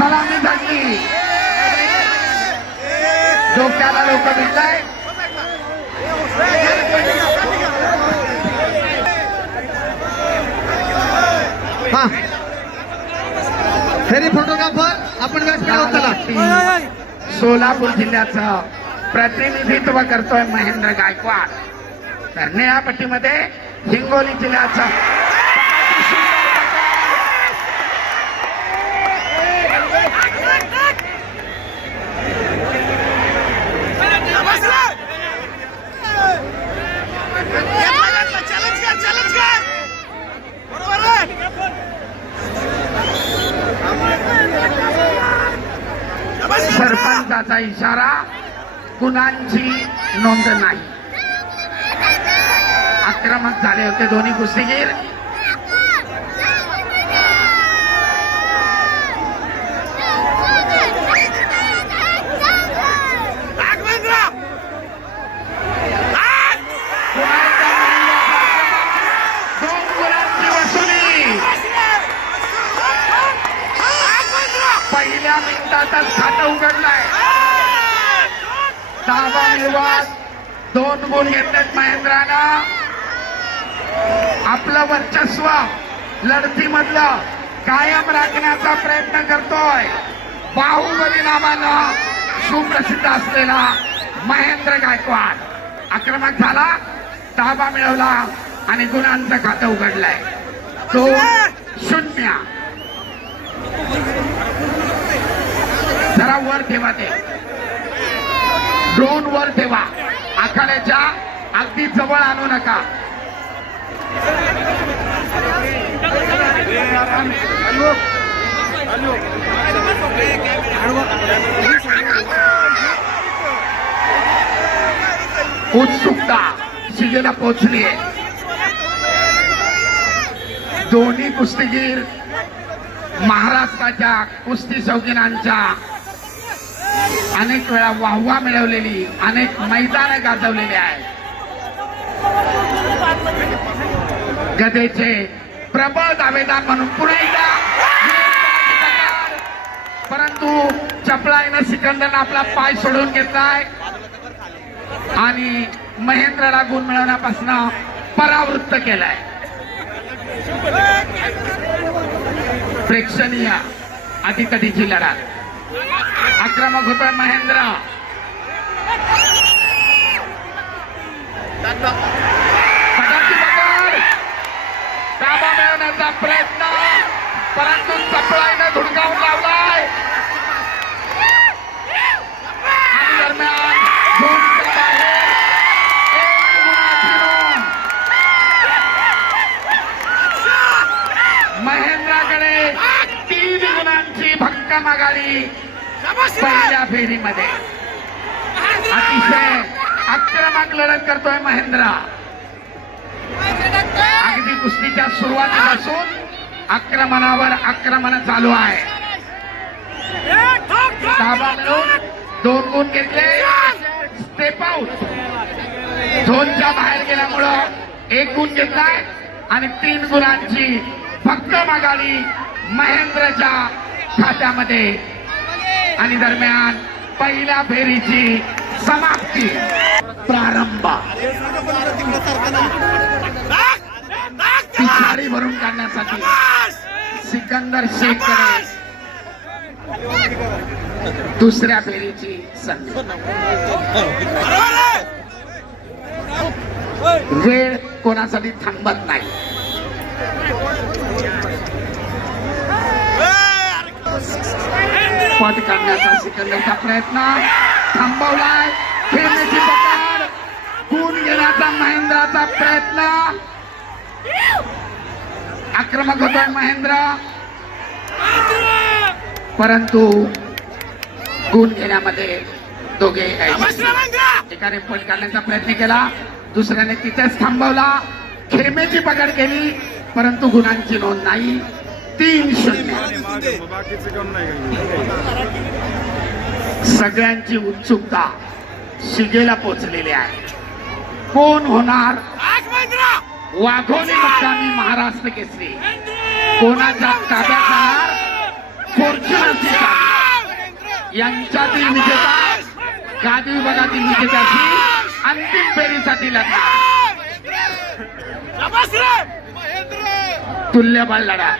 सलामी झाली, डोक्याला लोक भिडलाय. हा फेरी फोटोग्राफर आपण व्यासपीठावर चला. सोलापूर जिल्ह्याचं प्रतिनिधित्व करतोय महेंद्र गायकवाड. तर निळ्या पट्टीमध्ये हिंगोली जिल्ह्याचा सरपंचाचा इशारा, गुणांची नोंद नाही. आक्रमक झाले होते दोन्ही कुस्तीगीर. दोन गुणांची वसुली. पहिल्या मिनिटातच खातं उघडलंय. 10वा निर्वात 2 गुण घेतलेत महेंद्रानं. आपलं वर्चस्व लढतीमधलं कायम राखण्याचा प्रयत्न करतोय. बाहुबली नावानं सुप्रसिद्ध असलेला महेंद्र गायकवाड आक्रमक झाला, 10वा मिळवला आणि गुणांचं खातं उघडलंय. 2-0. जरा वर ठेवा, ते ड्रोन वर ठेवा, आखाड्याच्या अगदी जवळ आणू नका. उत्सुकता शिगेला पोहोचली आहे. दोन्ही कुस्तीगीर महाराष्ट्राच्या कुस्ती शौकीनांच्या अनेक वेळा वाहवा मिळवलेली, अनेक मैदानं गाजवलेली आहेत. गदेचे प्रबळ दावेदार म्हणून पुढे एकदा, परंतु चपळाईनं सिकंदरनं आपला पाय सोडून घेतलाय आणि महेंद्रला गुण मिळवण्यापासून परावृत्त केलाय. प्रेक्षणीय अधिकधीची लढत. आक्रमक होतोय महेंद्र. पटाची पकड, ताबा मिळवण्याचा प्रयत्न, परंतु चपळाईनं धुडकावून लावलाय आणि दरम्यान झोनच्या बाहेर 1 गुणाची नोंद. महेंद्राकडे 3 गुणांची भक्कम आघाडी पहिल्या फेरीमध्ये. अतिशय आक्रमक लढत करतोय महेंद्र. अगदी कुस्तीच्या सुरुवातीपासून आक्रमणावर आक्रमण चालू आहे. 10 मिळून 2 गुण घेतले. स्टेप आउट, झोनच्या बाहेर गेल्यामुळं 1 गुण घेतलाय आणि 3 गुणांची भक्कम आघाडी महेंद्रच्या खात्यामध्ये. आणि दरम्यान पहिल्या फेरीची समाप्ती, प्रारंभ. पिछाडी भरून काढण्यासाठी सिकंदर शेखकडे दुसऱ्या फेरीची संधी. वेळ कोणासाठी थांबत नाही. पद काढण्याचा सिकंदरचा प्रयत्न थांबवलाय. खेळण्याची पकड, गुण घेण्याचा महेंद्राचा प्रयत्न. आक्रमक होतोय महेंद्र, परंतु गुण घेण्यामध्ये दोघे एकाने पद काढण्याचा प्रयत्न केला, दुसऱ्याने तिथेच थांबवला. खेमेची पकड केली, परंतु गुणांची नोंद नाही. 3-0. सगळ्यांची उत्सुकता शिगेला पोहोचलेली आहे. कोण होणार वाघोली मुक्कामी महाराष्ट्र केसरी? कोणाच्या ताब्यात जाणार फॉर्च्युनरची? यांच्यातील विजेता गादी विभागातील विजेत्याशी अंतिम फेरीसाठी लढणार. तुल्यबळ लढा.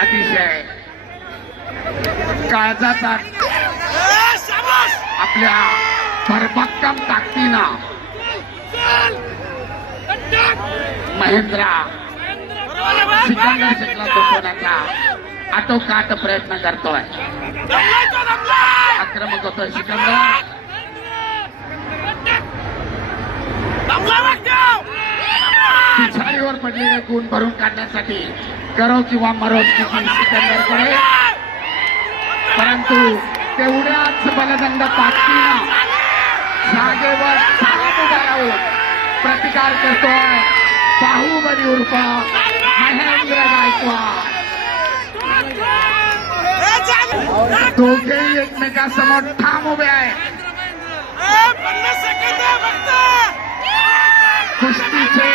अतिशय काळजाचा आपल्या भरभक्कम ताकदीनं महेंद्रा सिकंदर शेखला झोपवण्याचा आटोकाट प्रयत्न करतोय. आक्रमक होतोय सिकंदर. पिछाडीवर पडलेले गुण भरून काढण्यासाठी करो किंवा मरो स्थिती सिकंदरकडे, परंतु तेवढ्याच बलदंड ताकदीनं जागेवर ठाम उभा राहून प्रतिकार करतोय बाहुबली उर्फ महेंद्र गायकवाड. दोघेही एकमेकांसमोर ठाम उभे आहेत. कुस्तीचे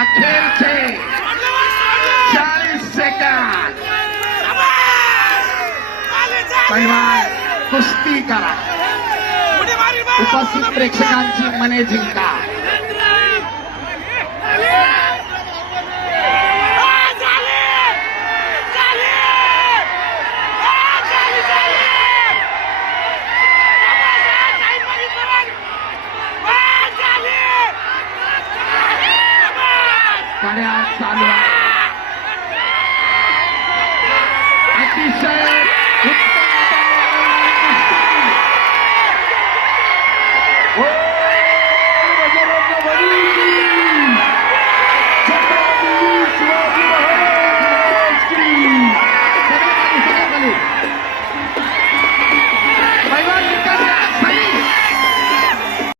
अखेरचे 40 सेकंद. पैलवान कुस्ती करा. उपस्थित प्रेक्षकांची मने जिंका.